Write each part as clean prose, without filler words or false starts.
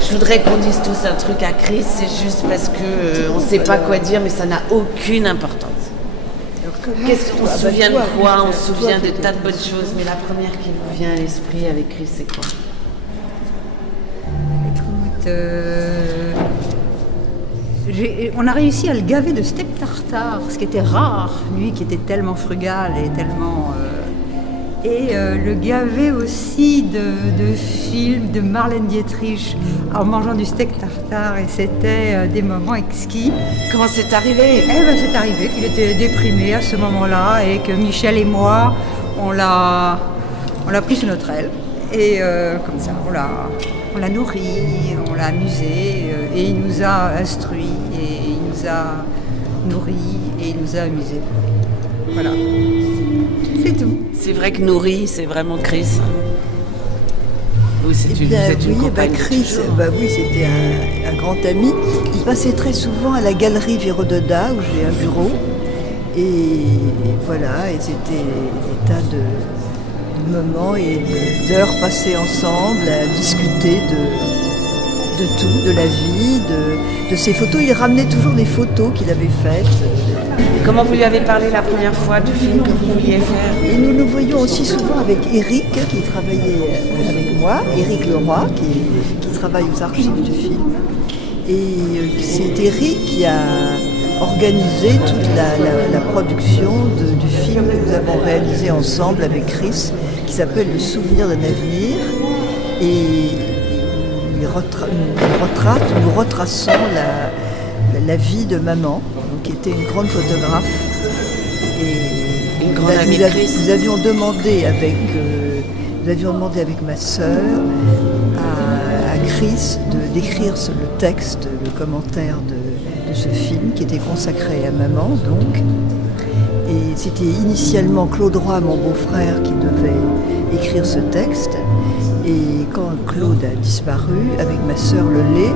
Je voudrais qu'on dise tous un truc à Chris, c'est juste parce que on ne sait pas quoi dire, mais ça n'a aucune importance. Qu'est-ce qu'on se souvient de quoi? On se souvient de tas de bonnes choses, mais la première qui vous vient à l'esprit avec Chris, c'est quoi? Écoute, on a réussi à le gaver de steak tartare, ce qui était rare, lui qui était tellement frugal et tellement... le gaver aussi de films de Marlène Dietrich en mangeant du steak tartare, et c'était des moments exquis. Comment c'est arrivé? C'est arrivé qu'il était déprimé à ce moment-là et que Michel et moi, on l'a pris sur notre aile et comme ça, on l'a nourri, on l'a amusé et il nous a instruits et il nous a nourris et il nous a amusés. Voilà. C'est tout. C'est vrai que nourri, c'est vraiment Chris. Vous, vous êtes une compagne Chris, oui, c'était un grand ami. Il passait très souvent à la galerie Virododa, où j'ai un bureau. Et voilà, et c'était des tas de moments et d'heures passées ensemble à discuter de tout, de la vie, de ses photos. Il ramenait toujours des photos qu'il avait faites. Comment vous lui avez parlé la première fois du film que vous vouliez faire? Et nous le voyions aussi souvent avec Eric, qui travaillait avec moi, Eric Leroy, qui travaille aux archives du film. Et c'est Eric qui a organisé toute la production du film que nous avons réalisé ensemble avec Chris, qui s'appelle Le souvenir d'un avenir. Et nous retraçons la vie de maman, qui était une grande photographe. Et une grande amie de Chris. Nous avions demandé avec ma sœur à Chris d'écrire le texte, le commentaire de ce film qui était consacré à maman, donc. Et c'était initialement Claude Roy, mon beau-frère, qui devait écrire ce texte. Et quand Claude a disparu, avec ma sœur Lelé,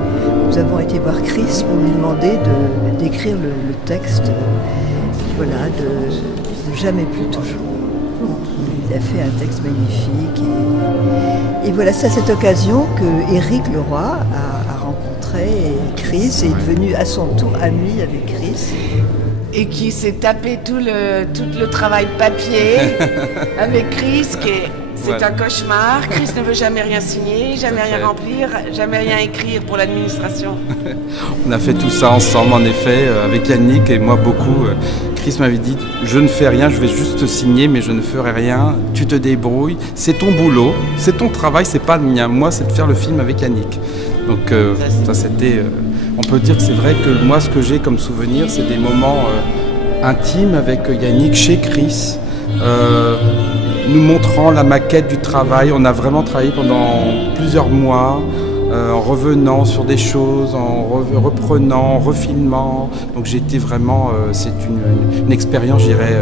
nous avons été voir Chris pour lui demander d'écrire le texte, voilà, de Jamais plus toujours. Il a fait un texte magnifique. Et voilà, c'est à cette occasion que Éric Leroy a rencontré Chris et est devenu à son tour ami avec Chris. Et qui s'est tapé tout le travail papier avec Chris, c'est un cauchemar. Chris ne veut jamais rien signer, jamais rien remplir, jamais rien écrire pour l'administration. On a fait tout ça ensemble, en effet, avec Yannick et moi beaucoup. Chris m'avait dit, je ne fais rien, je vais juste signer, mais je ne ferai rien. Tu te débrouilles, c'est ton boulot, c'est ton travail, c'est pas le mien. Moi, c'est de faire le film avec Yannick. Donc ça c'était... on peut dire que c'est vrai que moi, ce que j'ai comme souvenir, c'est des moments intimes avec Yannick chez Chris, nous montrant la maquette du travail. On a vraiment travaillé pendant plusieurs mois, en revenant sur des choses, en reprenant, en refilmant. Donc j'ai été vraiment, c'est une expérience, je dirais,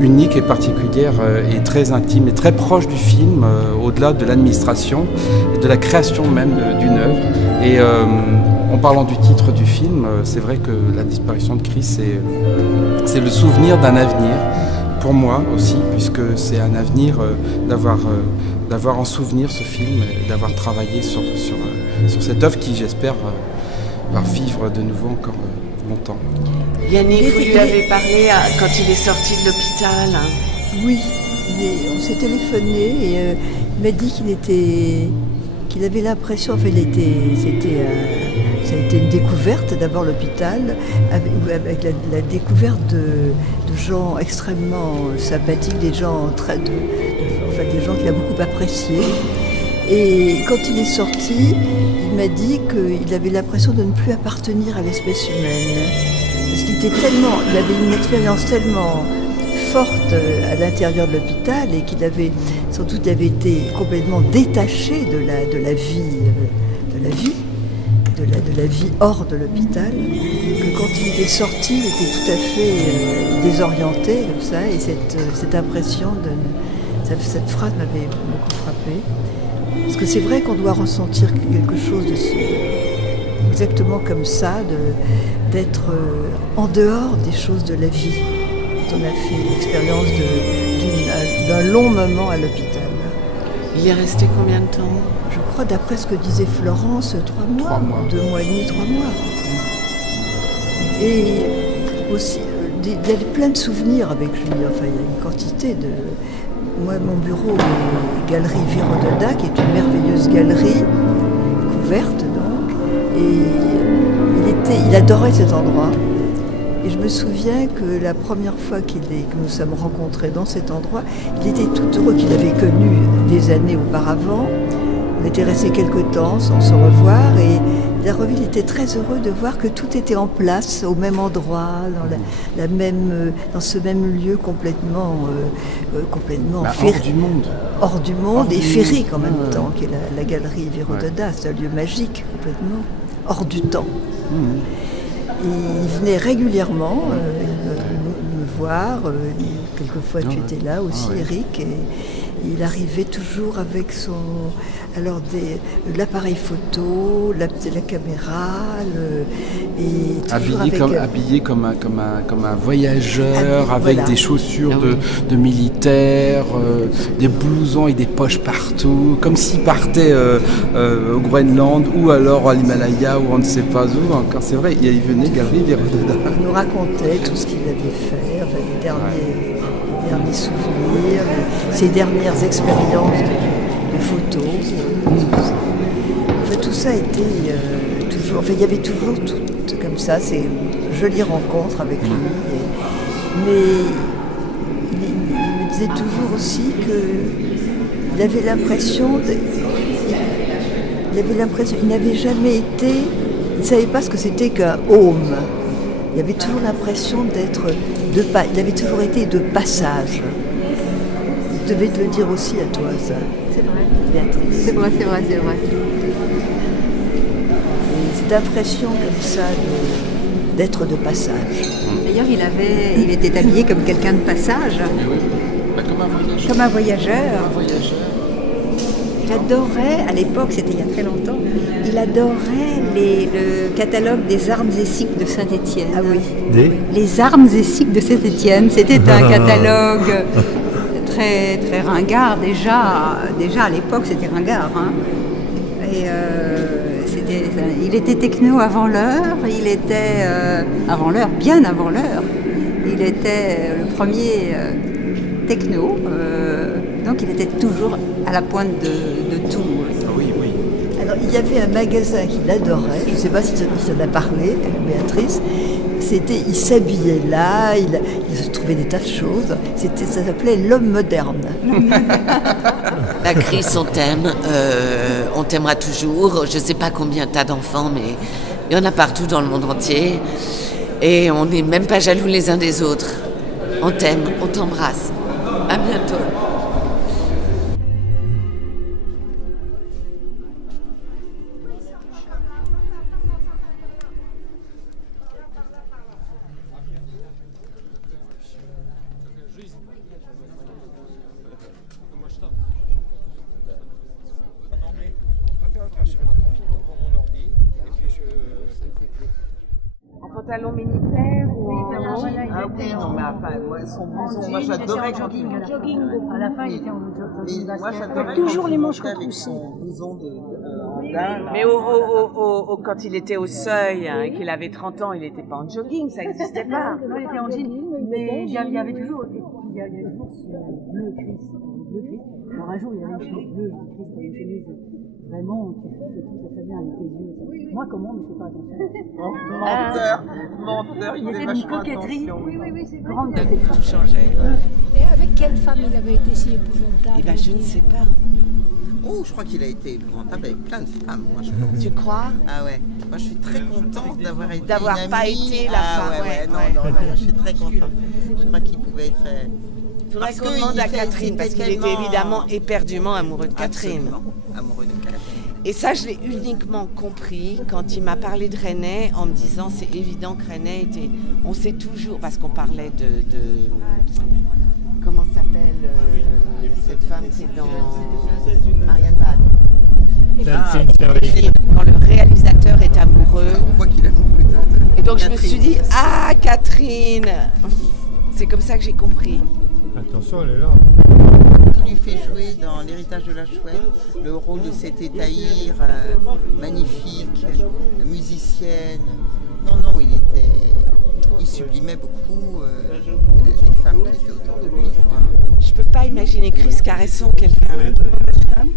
unique et particulière et très intime et très proche du film, au-delà de l'administration et de la création même d'une œuvre. Et en parlant du titre du film, c'est vrai que la disparition de Chris, c'est le souvenir d'un avenir, pour moi aussi, puisque c'est un avenir d'avoir en souvenir ce film et d'avoir travaillé sur cette œuvre qui, j'espère, va vivre de nouveau encore longtemps. Yannick, vous lui avez parlé quand il est sorti de l'hôpital? Oui, on s'est téléphoné et il m'a dit qu'il avait l'impression, ça a été une découverte, d'abord l'hôpital, avec la découverte de gens extrêmement sympathiques, des gens qu'il a beaucoup appréciés. Et quand il est sorti, il m'a dit qu'il avait l'impression de ne plus appartenir à l'espèce humaine. Parce il avait une expérience tellement forte à l'intérieur de l'hôpital et qu'il avait été complètement détaché de la vie hors de l'hôpital, que quand il est sorti, il était tout à fait désorienté comme ça, et cette impression cette phrase m'avait beaucoup frappée. Parce que c'est vrai qu'on doit ressentir quelque chose exactement comme ça, d'être en dehors des choses de la vie. Quand on a fait l'expérience d'un long moment à l'hôpital. Il est resté combien de temps? Je crois, d'après ce que disait Florence, 3 mois. 3 mois. 2 mois et demi, 3 mois. Et aussi, il y a plein de souvenirs avec lui. Enfin, il y a une quantité de... Moi, mon bureau est Galerie Virodolda, qui est une merveilleuse galerie, couverte donc. Et il adorait cet endroit. Et je me souviens que la première fois que nous sommes rencontrés dans cet endroit, il était tout heureux, qu'il avait connu des années auparavant. On était restés quelque temps sans se revoir et il était très heureux de voir que tout était en place, au même endroit, dans ce même lieu complètement hors du monde. Hors du monde et féerique en même temps, qui est la galerie Virodolda. C'est un lieu magique, complètement hors du temps. Et il venait régulièrement me voir. Quelquefois tu étais là aussi, Eric. Et il arrivait toujours avec l'appareil photo, la caméra, habillé comme un voyageur, avec des chaussures de militaire, des blousons et des poches partout, comme s'il partait au Groenland ou alors à l'Himalaya ou on ne sait pas où. Encore, c'est vrai, il venait Galerie Virodolda. Il nous racontait tout ce qu'il avait fait, enfin, les derniers souvenirs, ses dernières expériences de photos. Enfin, tout ça a été toujours... Enfin, il y avait toujours tout comme ça, ces jolies rencontres avec lui. Mais il me disait toujours aussi qu'il avait l'impression... Il n'avait jamais été... Il ne savait pas ce que c'était qu'un home. Il avait toujours l'impression il avait toujours été de passage. Il devait te le dire aussi à toi, ça. C'est vrai. Béatrice. C'est vrai. Et cette impression comme ça d'être de passage. D'ailleurs, il était habillé comme quelqu'un de passage. Comme un voyageur. Il adorait, à l'époque, c'était il y a très longtemps, il adorait le catalogue des armes et cycles de Saint-Étienne. Ah oui. Les armes et cycles de Saint-Étienne, c'était un catalogue très, très ringard. Déjà à l'époque, c'était ringard. Hein. Et il était techno avant l'heure, bien avant l'heure. Il était le premier techno, donc il était toujours à la pointe de tout. Oui. Alors, il y avait un magasin qu'il adorait, je ne sais pas si ça t'a parlé, Béatrice. Il s'habillait là, il se trouvait des tas de choses. Ça s'appelait L'Homme Moderne. La Chris, on t'aimera toujours. Je ne sais pas combien t'as d'enfants, mais il y en a partout dans le monde entier. Et on n'est même pas jaloux les uns des autres. On t'aime, on t'embrasse. À bientôt. En pantalon militaire ou en... Ah oui, non, mais enfin, son blouson, moi j'adorais quand il était jogging. À la fin, il était en jogging. Moi j'adorais toujours les manches avec retroussées. son blouson en dalle. Mais quand il était au seuil, et qu'il avait 30 ans, il n'était pas en jogging, ça n'existait pas. Non, il était en jean, mais il y avait toujours ce bleu Chris. Alors un jour, il y avait une chemise bleue, je dis Chris, t'as une chemise vraiment, tu fais tout très bien avec tes yeux. Moi, comment, mais je fais pas attention. Menteur, il y faisait avait une vachement coquetterie. attention. Oui, c'est grande Tout coquetterie. changeait. Et avec quelle femme il avait été si épouvantable? Eh ben, je ne sais pas. Oh, je crois qu'il a été épouvantable avec plein de femmes, moi je pense. Tu crois? Ah ouais, moi je suis très contente d'avoir été D'avoir une pas amie. été la femme, ouais. Non, je suis très contente. Je crois qu'il pouvait être... Il faudrait Parce qu'on que demande il à était- Catherine, il parce était qu'il était tellement- évidemment éperdument amoureux de Catherine. Absolument amoureux de Catherine. Et ça, je l'ai uniquement compris quand il m'a parlé de René, en me disant c'est évident que René était... On sait toujours, parce qu'on parlait de comment s'appelle cette femme qui est dans Marianne Bad. Quand le réalisateur est amoureux. On voit qu'il est amoureux de Et donc je me suis Catherine. dit, ah Catherine! C'est comme ça que j'ai compris. Attention, elle est là. lui fait jouer dans L'héritage de la chouette le rôle de cette étaïre magnifique, musicienne. Non, il sublimait beaucoup les femmes qui étaient autour de lui. Je peux pas imaginer Chris caressant quelqu'un.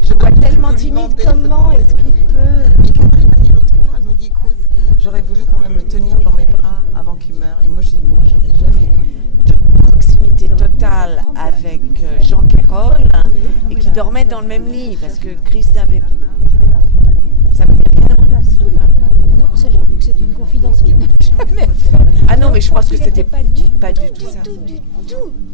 Je le vois tellement timide, comment est-ce qu'il peut... Et Catherine m'a dit l'autre jour, elle me dit, écoute, j'aurais voulu quand même le tenir dans mes bras avant qu'il meure. Et moi je dis, moi j'aurais jamais eu de proximité totale avec Jean Cayrol et qui dormait dans le même lit parce que Chris avait... Ça me dit rien. Non, ça, j'avoue que c'est une confidence qu'il n'a jamais fait. Ah non, mais je pense que c'était pas du tout ça.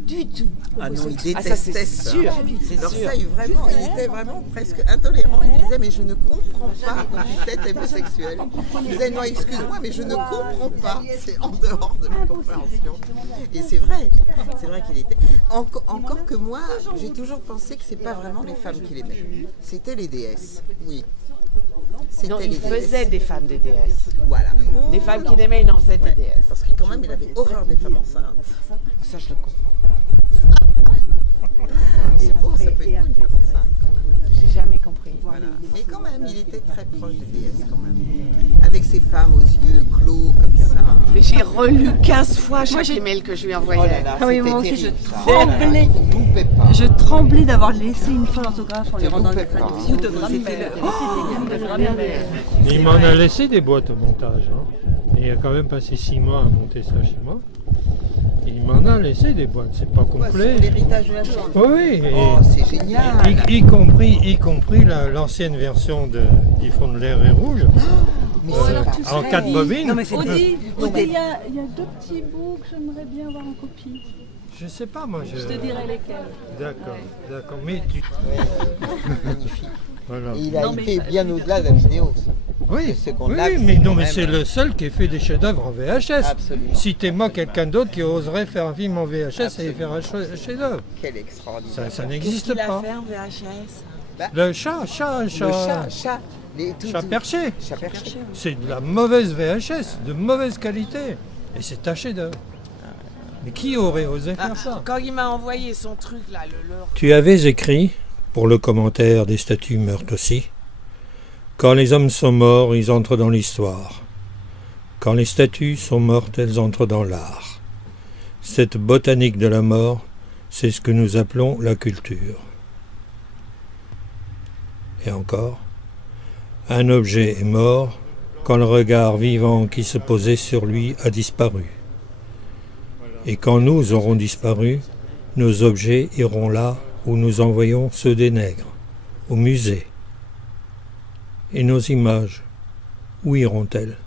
Du tout. Ah non, il Ah ça détestait c'est ça. sûr, c'est sûr. L'Orsay, vraiment, il était vraiment presque intolérant. Il disait, mais je ne comprends pas cet homosexuel. Il disait, non, excuse-moi, mais je ne comprends pas. C'est en dehors de ma compréhension. Et c'est vrai qu'il était. Encore que moi, j'ai toujours pensé que c'est pas vraiment les femmes qu'il aimait. C'était les déesses, oui. Non, il faisait des femmes des déesses. Voilà. Des femmes qu'il aimait, il en faisait des déesses. Parce que quand même, il avait horreur des femmes enceintes. Ça, je le comprends. C'est beau, ça peut être cool, une femme enceinte, quand même. J'ai jamais compris. Voilà. Mais quand même, il était très proche des déesses, quand même. Avec ses femmes aux yeux clos, comme ça. Mais j'ai relu 15 fois chaque email que je lui envoyais. Oh là là, Ah oui, c'était moi aussi, terrible, je ça. tremblais. Vous loupez pas. Je tremblais d'avoir laissé une fois l'orthographe en les Te rendant le loupez pas. traduction de grammaire. Il m'en a laissé des boîtes au montage. Il a quand même passé 6 mois à monter ça chez moi. Il m'en a laissé des boîtes, c'est pas complet. L'héritage de la chouette. Oui, Oh, c'est génial. y compris l'ancienne version d'Yvon de l'air et rouge. En 4 bobines. Non, mais c'est Audi, il y a 2 petits bouts que j'aimerais bien avoir en copie. Je sais pas, moi. Je te dirai lesquels. D'accord. Mais tu. Magnifique. Voilà. Et il a été bien au-delà de la vidéo. Oui, Ce qu'on a, mais c'est non, quand mais même- c'est le seul qui ait fait des chefs-d'œuvre en VHS. Absolument. Citez-moi quelqu'un d'autre qui oserait faire un film en VHS et Absolument. faire un chef-d'œuvre. Quel extraordinaire. Ça n'existe pas. en VHS? Le chat. Le chat. Chat perché. Chat perché. C'est de la mauvaise VHS, de mauvaise qualité. Et c'est un chef-d'œuvre. Mais qui aurait osé faire ça? Quand il m'a envoyé son truc là, Tu avais écrit, pour le commentaire des statues meurent aussi, quand les hommes sont morts, ils entrent dans l'histoire. Quand les statues sont mortes, elles entrent dans l'art. Cette botanique de la mort, c'est ce que nous appelons la culture. Et encore, un objet est mort quand le regard vivant qui se posait sur lui a disparu. Et quand nous aurons disparu, nos objets iront là où nous envoyons ceux des nègres, au musée. Et nos images, où iront-elles ?